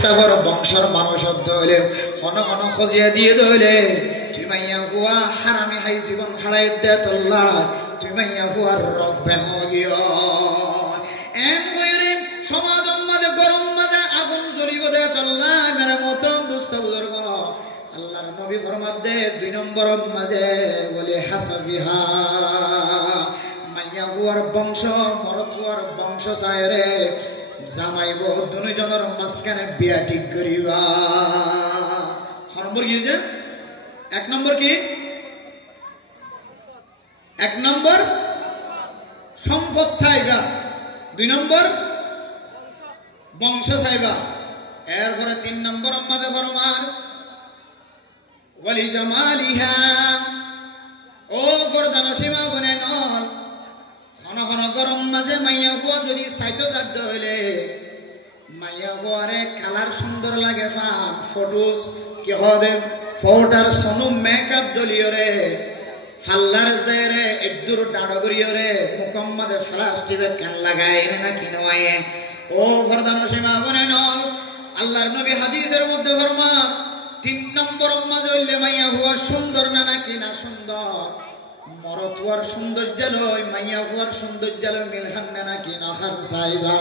সাগর বংশের মানুষ হইলে হন হন খজিয়া দিয়ে দইলে তুই মাইয়া হুয়া হারামি হাই জীবন হারাই দে তোল্লা তুই মাইয়া হুয়ার রব বেমগিয় এম কইরে সমাজ মাঝে গরম মাঝে আগুন জ্বলিব দে তোল্লা মেরে মতম দুস্থ বুজুর্গ আল্লাহর নবী ফরমাত দে 2 নম্বর মাঝে বলে হাসাবিহা মাইয়া হুয়ার বংশ মরত হুয়ার বংশ সায়রে জামাইব দুজনের মাঝখানে বিয়া ঠিক করিবা। নম্বর কি যে 1 নম্বর কি 1 নম্বর সম্পদ চাইবা, 2 নম্বর বংশ চাইবা, এরপরে 3 নম্বর আমাদের ফরমান ওয়ালি জামালিহা ও ফরদান সীমা বনে নল ঘন ঘন গরম মাঝে মাইয়া হুয়া যদি সাইতো যাতে হইলে মাইয়া হুয়ারে কালার সুন্দর লাগে ফান ফটোস কি হদে ফটোর সনু মেকআপ ডলিয়রে ফাল্লার জেরে একদুর ডাড় করিয়রে মুকম্মদে প্লাস্টিকে কান লাগাই না কিনওয়ায় ও ফরদান সীমা বনে নল আল্লাহর নবী হাদিসের মধ্যে ফরমান 3 নম্বর মাঝে হইলে মাইয়া হুয়া সুন্দর না নাকি না সুন্দর মরত হওয়ার সৌন্দর্য লয় মাইয়া হওয়ার সৌন্দর্য লয় মিলহান না নাকি না খান সাইবা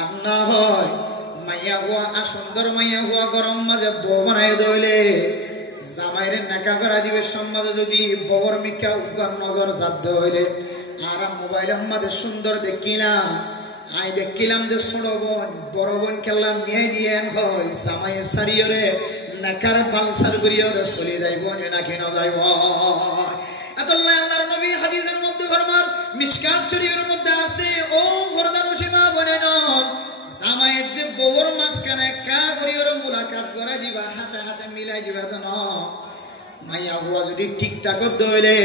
আর না হয় মাইয়া হওয়া আর সুন্দর মাইয়া হওয়া গরম মাঝে বউ বানাই দইলে জামাইরে নাকা করা দিবে সমাজে যদি বউর মিকা উগার নজর জাত হইলে আর মোবাইলের মাঝে সুন্দর দেখি না আই দেখিলাম যে ছোট বোন বড় বোন খেললাম মেয়ে দিয়ে হয় জামাই সারিয়রে নাকার বালসার করিয়রে চলে যাইব নাকি না যাইব আল্লাহ আল্লাহর নবী হাদিসের মধ্যে ফরমান মিশকাত শরীফের মধ্যে আছে ও ফরদান সীমা বনে নন জামাইয়ের দে বউর মাঝখানে কা করিয়রে মুলাকাত করে দিবা হাতে হাতে মিলাই দিবা তো না মাইয়া হুয়া যদি ঠিকঠাক দইলে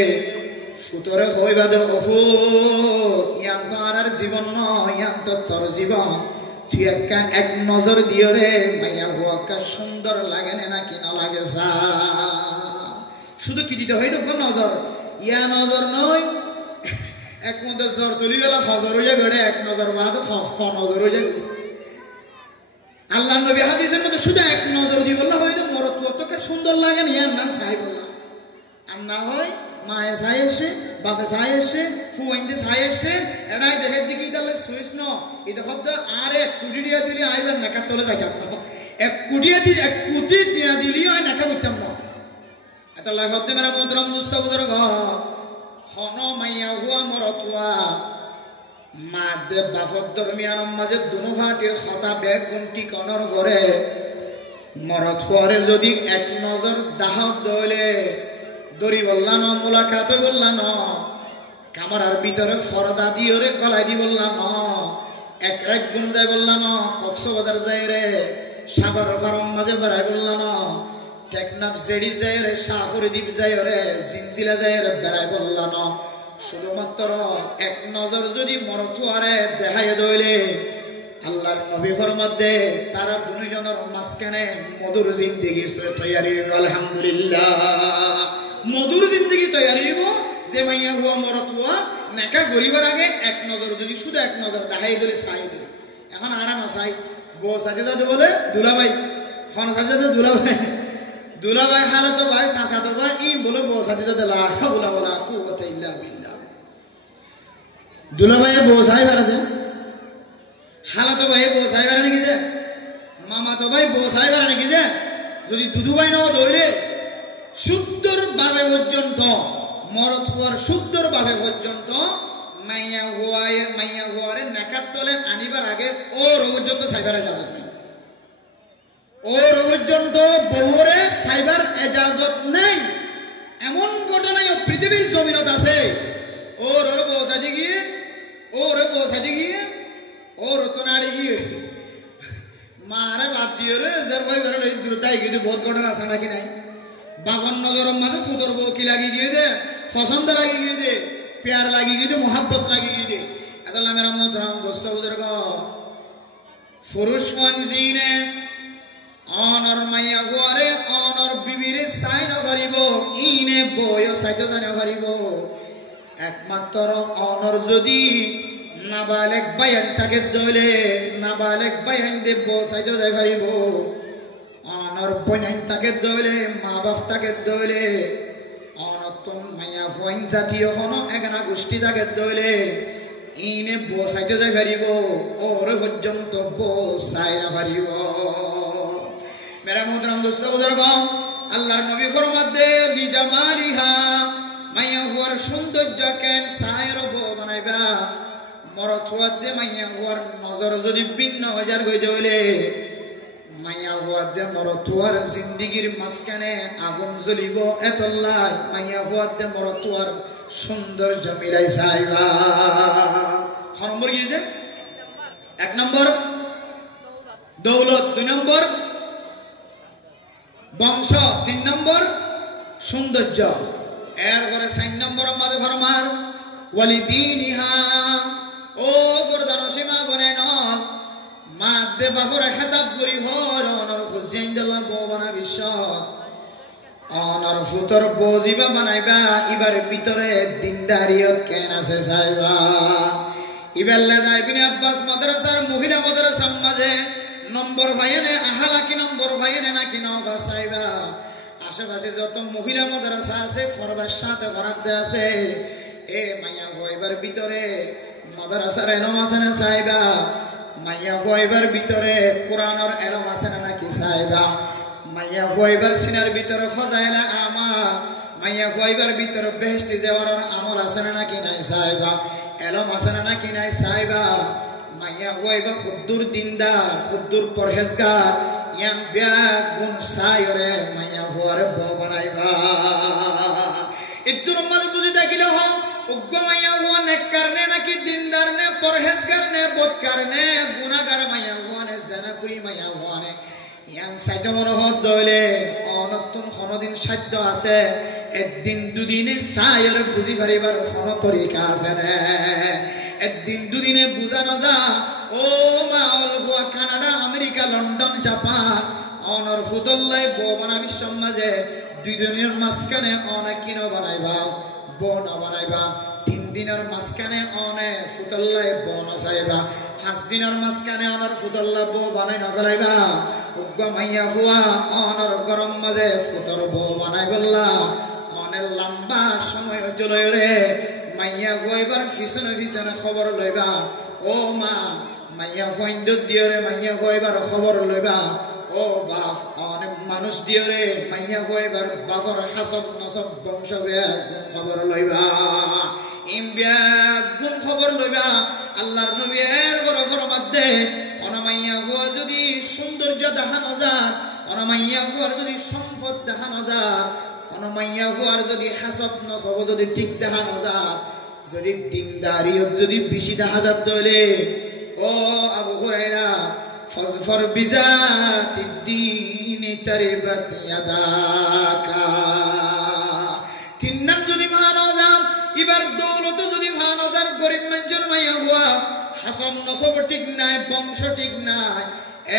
সুতরে হইবা দে অফুত ইয়ান তো আর জীবন নয় ইয়ান তো তোর জীবন তুই এক নজর দিও রে মাইয়া হুয়া কা সুন্দর লাগে না কি না লাগে যা শুধু কি দিতে হয় তো নজর ইয়া নজর নয় এক মধ্যে জ্বর তুলি গেলা হজর হইয়া গড়ে এক নজর বাদ নজর হইয়া আল্লাহ নবী হাদিসের মধ্যে শুধু এক নজর দিয়ে বললা হয় মরত তোকে সুন্দর লাগে না ইয়ার না চাই বললা আর না হয় মায়ে চাই এসে বাপে চাই এসে ফুয়াইন্ডে চাই এসে এরাই দেখের দিকে তাহলে সুইস ন এই দেখো আর 1 কোটি দিয়া দিলি আইবার নাকা তোলে যাইতাম 1 কোটি দিয়ে 1 কোটি দিয়া দিলি হয় নাকা করতাম না এটা লাইফতে মেরা মোহতরম দোস্ত বুজুর্গ হন মাইয়া হুয়া মরতুয়া মাদে বাফত দরমিয়ান মাঝে দুনো ভাটির খতা বেগ গুনটি কনর করে মরত পরে যদি এক নজর দাহাত দইলে দড়ি বললা ন মুলাকাত বললা ন কামারার ভিতরে ফরদা দিওরে গলায় দি বললা ন এক রাত গুন যায় বললা ন কক্সবাজার যায় রে সাগর ফারম মাঝে বেড়াই বললা ন টেকনাফ জেডি যায় রে শাহপুরি দ্বীপ যায় রে জিনজিলা যায় রে বেড়াই বললা ন শুধুমাত্র এক নজর যদি মরতুয়ারে দেখাই দইলে আল্লাহর নবী ফরমাত দে তারা দুজনের মাঝখানে মধুর জিন্দেগি তৈয়ারি আলহামদুলিল্লাহ মধুর জিন্দেগি তৈয়ারি হইব যে মাইয়া হুয়া মরতুয়া নেকা গরিবার আগে এক নজর যদি শুধু এক নজর দেখাই দিলে চাই দিলে এখন আর না চাই বউ সাথে সাথে বলে দুলাভাই খন সাথে সাথে দুলাভাই হালাতো ভাই চাচাতো ভাই ই বলে বউ সাথে সাথে লা হাওলা ওয়ালা কুওয়াতা ইল্লা বিল্লাহ দুলাভাই বউ চাই বাড়াছে হালাতো ভাই বউ চাই বাড়া নাকি যে মামাতো ভাই বউ চাই বাড়া নাকি যে যদি দুধু ভাই নাও ধইলে সুন্দর ভাবে পর্যন্ত মরত হওয়ার সুন্দর ভাবে পর্যন্ত মাইয়া হুয়ারে নাকাত তোলে আনিবার আগে ওর পর্যন্ত সাইবার এজাজত নেই ওর পর্যন্ত বহুরে সাইবার এজাজত নেই এমন ঘটনাই পৃথিবীর জমিনত আছে ওর বউ সাজি গিয়ে ওর তো নাড়ি গিয়ে মারে বাদ দিয়ে রে যার ভাই বেরোলে দ্রুতাই কিন্তু বহুত ঘটনা আছে নাকি নাই বাবার নজরের মাঝে ফুদর বউ কি লাগিয়ে গিয়ে দে পছন্দ লাগিয়ে গিয়ে দে প্যার লাগিয়ে গিয়ে দে মোহাব্বত লাগিয়ে গিয়ে দে এতলা মেরা মোহতরম দোস্ত বুজুর্গ পুরুষ জিনে অনর মাইয়া হুয়ারে অনর বিবিরে চাই নপারিব ইনে বয় চাইতে জানে পারিব একমাত্র অনর যদি নাবালেক বায়ান থাকে দইলে নাবালেক বায়ান দেব সাইতো যাই পারিব অনর বনাইন থাকে দইলে মা বাপ থাকে দইলে অনতন মায়া ফইন জাতীয় হন এগানা গোষ্ঠী থাকে দইলে ইনে বসাইতে যাই পারিব ওরে পর্যন্ত বসাই না পারিব মেরা মোহতরম দোস্ত বুজুর্গ আল্লাহর নবী ফরমাতে লিজামালিহা মাইয়া হুয়ার সৌন্দর্য কেন সায়ের বো বানাইবা মরথুয়াতে মাইয়া হুয়ার নজর যদি ভিন্ন হাজার গই দেলে মাইয়া হুয়াতে মরথুয়ার জিন্দিগির মাঝখানে আগুন জ্বলিব এতল্লাই মাইয়া হুয়াতে মরথুয়ার সৌন্দর্য মিলাই চাইবা ক নম্বর কি যে 1 নম্বর দৌলত 2 নম্বর বংশ 3 নম্বর সৌন্দর্য এরপরে 4 নম্বর মাঝে ফরমার ওয়ালিদিনিহা ও ফরদান সীমা বনে নল মাদে বাবর খেতাব করি হর অনর ফুজিন দল্লা বো বানা বিশ্ব অনর ফুতর বজিবা বানাইবা ইবার ভিতরে দিনদারিয়ত কেন আছে চাইবা ইবাল্লা দাইবিনে আব্বাস মাদ্রাসার মহিলা মাদ্রাসার মাঝে নম্বর ভাইনে আহালা কি নম্বর ভাইনে নাকি নবা চাইবা আশেপাশে যত মহিলা মাদ্রাসা আছে ফরদার সাথে ফরাদ্দে আছে এ মাইয়া ভয়বার ভিতরে মাদ্রাসার এলম আছে না চাইবা মাইয়া ভয়বার ভিতরে কোরআনের এলম আছে না নাকি চাইবা মাইয়া ভয়বার সিনার ভিতরে ফজাইলা আমার মাইয়া ভয়বার ভিতরে বেহেশতি যাওয়ার আমল আছে না নাকি নাই চাইবা এলম আছে না নাকি নাই চাইবা মাইয়া ভয়বা খুদ্দুর দিনদার খুদ্দুর পরহেজগার ইয়ান ব্যাগ গুণ সায়রে মাইয়া ভয়ারে ব বানাইবা ইদ্দুর মাঝে বুঝি থাকিলে হম উগ্র মাইয়া ভয়া নেককার নে নাকি দিনদার নে পরহেজগার নে বদকার নে গুনাহগার মাইয়া ভয়া নে জানাকুরি মাইয়া ভয়া নে ইয়ান সাইতে মনে হত দইলে অনতুন কোনদিন সাধ্য আছে একদিন দুদিনে সায়রে বুঝি পারিবার কোন তরিকা আছে না একদিন দুদিনে বুঝা না যা ও মা অলফুয়া কানাডা আমেরিকা লন্ডন জাপান অনর ফুদল্লাই বো বানাবি সমাজে 2 দিনের মাঝখানে অনেক কিনো বানাইবা বো না বানাইবা 3 দিনের মাঝখানে অনে ফুদল্লাই বো না চাইবা 5 দিনের মাঝখানে অনর ফুদল্লা বো বানাই না ফেলাইবা উগ্র মাইয়া ফুয়া অনর গরম মাঝে ফুতর বো বানাই বললা অনেক লম্বা সময় চলে রে মাইয়া ভয়বার ফিসনে ফিসনে খবর লইবা ও মা মাইয়া ফইন্দ দিয়রে মাইয়া ভয়বার খবর লইবা ও বাপ অনেক মানুষ দিয়রে মাইয়া ভয়বার বাপর হাসব নসব বংশ গুণ খবর লইবা গুণ খবর লইবা আল্লাহর নবী এর বরফর মধ্যে অনামাইয়া ভুয়া যদি সৌন্দর্য দেখানো যার অনামাইয়া ভুয়ার যদি সম্পদ দেখানো যার অনামাইয়া ভুয়ার যদি হাসব নসব যদি ঠিক দেখানো যার যদি দিনদারিয়ত যদি বেশি দেখা যাত দলে ও আবু হুরায়রা ফজফর বিজাতিদ দ্বীন তারিবাত ইয়াদাকা 3 নাম যদি ভানো যান এবার দৌলত যদি ভানো যার গরিব মানুষের মাইয়া হুয়া হাসব নসব ঠিক নাই বংশ ঠিক নাই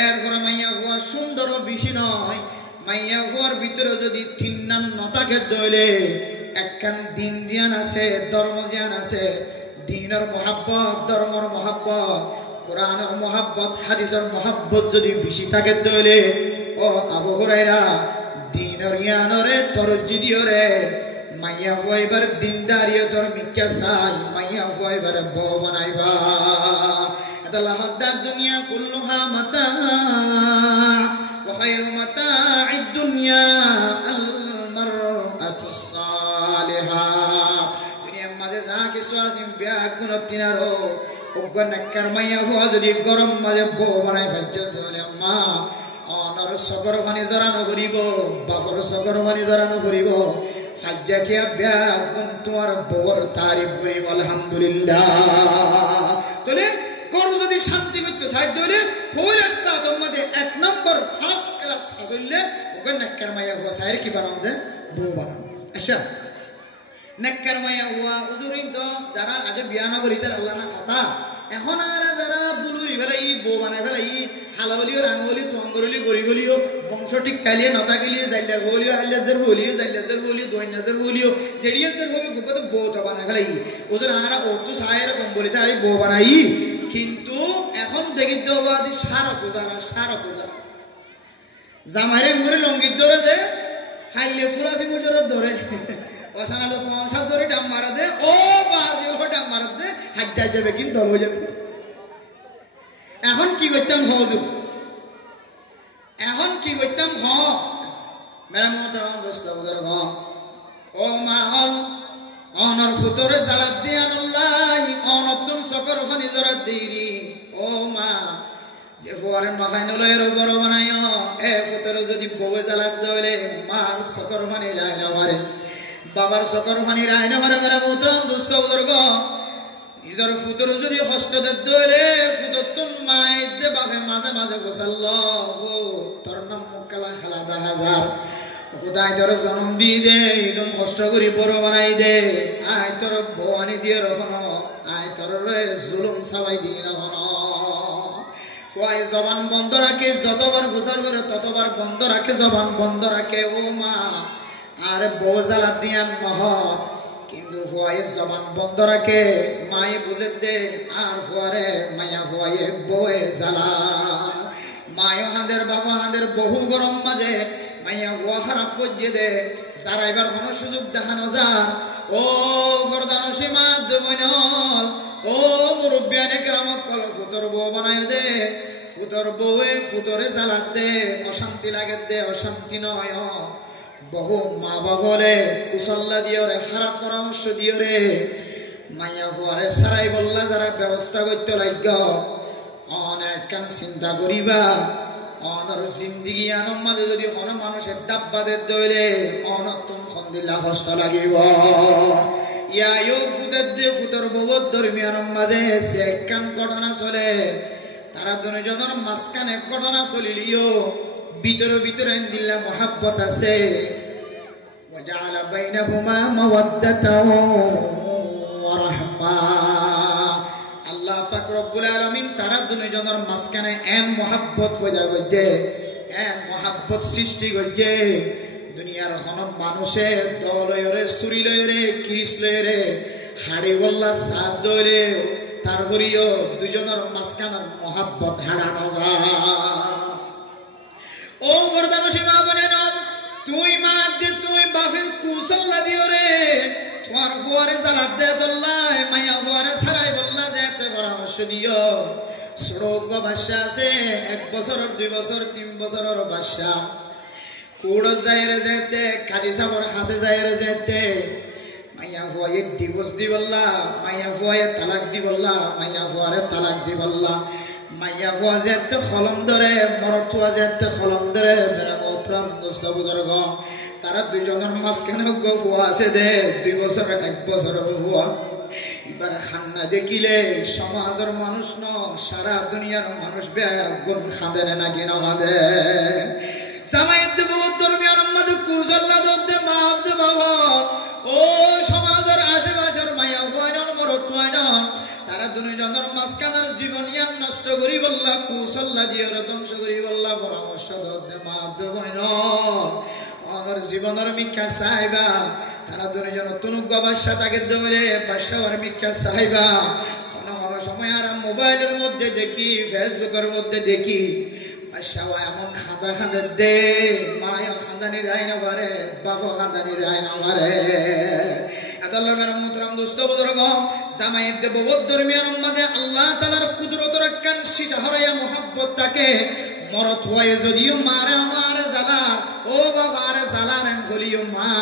এরপরে মাইয়া হুয়া সুন্দর বেশি নয় মাইয়া হুয়ার ভিতরে যদি 3 নাম নতাকে দইলে একখান দিন দিয়ান আছে ধর্ম জিয়ান আছে দিনের মহাব্বত ধর্মর মহাব্বত কোরআনের মহাব্বত হাদিসের মহাব্বত যদি বেশি থাকে দইলে ও আবু হুরায়রা দিনের জ্ঞানরে তরজিদিয়রে মাইয়া হইবার দিনদারিয়তর মিথ্যা চাই মাইয়া হইবার ব বানাইবা আল্লাহ হাদাত দুনিয়া কুল্লুহা মাতা ওয়া খায়রু মাতা'id দুনিয়া আল মারআতুস সালিহা দুনিয়ার মাঝে যা কিছু আছে ব্যাগ গুণ তিনারো ওগন নাক্কার মাইয়া হওয়া যদি গরম মাঝে ব বানাই ফেলতে তাহলে মা অনর সগর পানি জরানো করিব বাপর সগর পানি জরানো করিব ফাজ্জাকিয়া ব্যাগ গুণ তোমার বর তারিফ করিব আলহামদুলিল্লাহ তাহলে করো যদি শান্তি করতে চাই তাহলে ফৌরের সাথে মধ্যে 1 নম্বর ফার্স্ট ক্লাস আসলে ওগন নাক্কার মাইয়া হওয়া সাইর কি বানাম যে বউ বানাম আচ্ছা নাক্কার মাইয়া হওয়া উজুরি তো যারা আগে বিয়া না করি তার আল্লাহ না কথা এখন আর যারা বুলুরি ফেলাই বউ বানাই ফেলাই হালাউলিও রাঙলিও টঙ্গরলি গরিবলিও বংশ ঠিক কালিয়ে নতা গেলিও জাইলার হলিও আল্লাজের হলিও জাইলাজের হলিও দৈনাজের হলিও জেডিয়াজের হলি গুকত বউ তো বানাই ফেলাই ওদের আর ও তো সায়ের কম বলিতে আরে বউ বানাই কিন্তু এখন দেখি দেওবাদি সারা পূজারা জামাইরে ঘুরে লঙ্গির ধরে দে হাইলে সুরাসি মুজরের ধরে অসানালো পয়সা ধরে ডাম মারা দে ও বাসি ও ডাম মারা দে হাজ্জা যাবে কিন্তু দল হয়ে যাবে এখন কি করতাম হজু এখন কি করতাম হ মেরা মোহতারাম দোস্ত বুজুর গ ও মাহল অনর ফুতরে জালাত দিয়ানুল্লাহ অনতুন সকর ফানি জরাত দিরি ও মা যে ফুয়ারে মাখাইনলের বড় বানাইও এ ফুতরে যদি বউয়ে জালাত দলে মার সকর ফানি রাইনা মারে বাবার সকর ফানি রাইনা মারে মেরা মোহতারাম দোস্ত বুজুর গ নিজের ফুতর যদি কষ্ট দলে ফুততুন মায়ের দে বাবে মাঝে মাঝে ফসাল্লাহ তোর নাম মুকালা খালাদা হাজার কোথায় তোর জন্ম দি দে এরকম কষ্ট করি বড় বানাই দে আয় তোর বয়ানি দিয়ে রখন আয় তোর জুলুম সাবাই দি রখন ফুয়াই জবান বন্ধ রাখে যতবার ফুসার করে ততবার বন্ধ রাখে জবান বন্ধ রাখে ও মা আর বউ জ্বালা দিয়ান নহ কিন্তু ফুয়াইয়ের জবান বন্ধ রাখে মায়ে বুঝে দে আর ফুয়ারে মায়া ফুয়াইয়ে বউয়ে জ্বালা মায়ও হাঁদের বাবা হাঁদের বহু গরম মাঝে মাইয়া ফুয়া খারাপ পর্যে দে যারা এবার কোনো সুযোগ দেখানো যার ও ফরদান সীমা দেবনল ও মুরব্বিয়ানে কেরামত কল ফুতর বউ বানায় দে ফুতর বউয়ে ফুতরে জ্বালাত দে অশান্তি লাগে দে অশান্তি নয় বহু মা বাবলে কুশল্লা দিও রে খারাপ পরামর্শ দিও রে মাইয়া ফুয়ারে সারাই বললা যারা ব্যবস্থা করতে লাগ অনেক কেন চিন্তা করিবা অনর জিন্দিগি আনম মাঝে যদি কোনো মানুষের দাব্বাদের দইলে অনতুন খন্দিল্লা কষ্ট লাগিব ইয়ায়ো ফুদের দে ফুতর ববর দরমিয়ানম মাঝে সে একখান ঘটনা চলে তারা দুজনের মাঝখানে ঘটনা চলিলিও ভিতরে ভিতরে দিল্লা মোহাব্বত আছে وجعل بينهما مودة ورحمة আল্লাহ পাক রব্বুল আলামিন তারা দুজনের মাঝখানে এম মোহাব্বত হয়ে গইছে এম মোহাব্বত সৃষ্টি গইছে দুনিয়ার কোন মানুষে দলয়রে চুরি লয়রে কিরিস লয়রে হাড়ি বল্লা সাদ দইলে তারপরেও দুজনের মাঝখানের মোহাব্বত হারানো যায় ও ফরদান সীমা বলেন তুই মা দে তুই বাফের কুসল্লা দিও রে তোমার ফুয়ারে জালাত দে দল্লাই মাইয়া ফুয়ারে সারাই বললা যেতে পরামর্শ দিও ছোট বাচ্চা আছে 1 বছর 2 বছর 3 বছরের বাচ্চা কুড়ো যাইরে যেতে কাজী সাবর হাসে যাইরে যেতে মাইয়া ফুয়ায়ে ডিভোর্স দি বললা মাইয়া ফুয়ায়ে তালাক দি বললা মাইয়া ফুয়ারে তালাক দি বললা মাইয়া ফুয়া যেতে খলম ধরে মরত ফুয়া যেতে খলম ধরে মেরা মোহতরম দোস্ত বুজুর্গ তারা দুজনের মাঝখানে ফুয়া আছে দে 2 বছর 1 বছর ফুয়া এবার খান্না দেখিলে সমাজের মানুষ ন সারা দুনিয়ার মানুষ বেগুন খাঁদে নাকি না খাঁদে জামাইত বহুত ধর্মীয় মধ্যে কুশল্লা দে মা দে বাবা ও সমাজের আশেপাশের মাইয়া ফুয়াইন মরত ফুয়াইন তারা দুজনের মাঝখানের জীবন ইয়ান নষ্ট করি বললা কুশল্লা দিয়ে ধ্বংস করি বললা পরামর্শ দে মা দে বইন অনর জীবনের মিথ্যা চাইবা তারা দুজন তুনুক বাদশা তাকে দৌড়ে বাদশার মিথ্যা চাইবা কোন সময় আর মোবাইলের মধ্যে দেখি ফেসবুকের মধ্যে দেখি বাদশা এমন খাঁদা খাঁদে দে মায়া খাঁদানি রায় না পারে বাবা খাঁদানি রায় না পারে আদাল্লাহ মেরা মুহতারাম দোস্ত বুজুর্গ জামাইত দে বহুত ধর্মীয় মধ্যে আল্লাহ তাআলার কুদরত রাখান শিশা হরায়া মোহাব্বত তাকে মরত হয়ে যদিও মারে আমার জ্বালা ও বাবার জ্বালারেন বলিও মা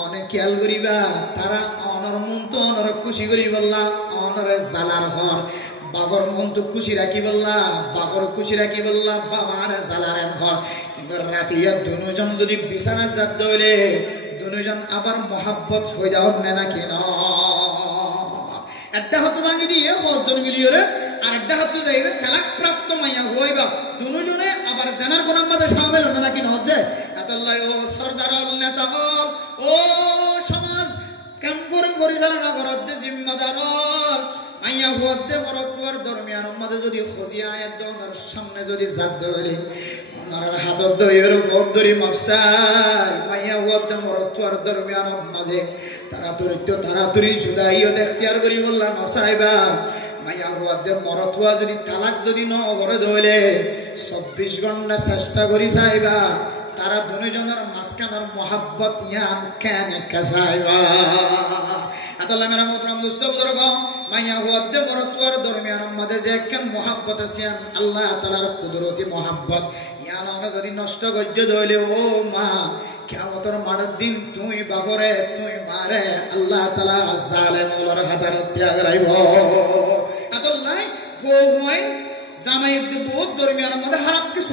অনেক খেয়াল করিবা তারা অনর মন তো অনর খুশি করি বললা অনরে জ্বালার ঘর বাবার মন তো খুশি রাখি বললা বাবার খুশি রাখি বললা বাবার জ্বালারেন ঘর কিন্তু রাতিয়া দুজন যদি বিছানা যাত দইলে দুজন আবার মোহাব্বত হয়ে যাও না কেন একটা হাত ভাঙি দিয়ে 5 জন মিলিয়রে আর একটা হাত যাইবে তালাক প্রাপ্ত মাইয়া হইবা দুজনে আবার জানার কোন মাঝে সামিল না নাকি না হচ্ছে আল্লাহ ও সরদার নেতা ও সমাজ ক্যাম্পর পরিচালনা করতে জিম্মাদার মাইয়া হুয়াদ্দে মরতুয়ার দরমিয়ান মাঝে যদি খজিয়া আয়াত দর সামনে যদি জাত ধরে ওনার হাতত ধরি এর ফদ ধরি মাফসার মাইয়া হুয়াদ্দে মরতুয়ার দরমিয়ান মাঝে তাড়াতাড়ি জুদাইও দেখতিয়ার করি বললা নসাইবা মাইয়া হুয়াদ্দে মরতুয়া যদি তালাক যদি ন করে ধরে 24 ঘন্টা চেষ্টা করি চাইবা তারা দুজনের মাঝখানের মোহাব্বত ইয়ান কেন কাসাইবা আতাল্লাহ মেরা মোহতরম দোস্ত বুজুর্গ মাইয়া হুয়াদ্দে মরতুয়ার দরমিয়ান মাঝে যে কেন মোহাব্বত আছেন আল্লাহ তাআলার কুদরতি মোহাব্বত ইয়ান যদি নষ্ট গজ্জ দইলে ও মা কিয়ামতের মাঠের দিন তুই বাপরে তুই মারে আল্লাহ তাআলা জালেম ওলার হাতার ত্যাগ রাইব আতাল্লাহ বউ হয় জামাই বহুত দরমিয়ান মাঝে হারাম কিছু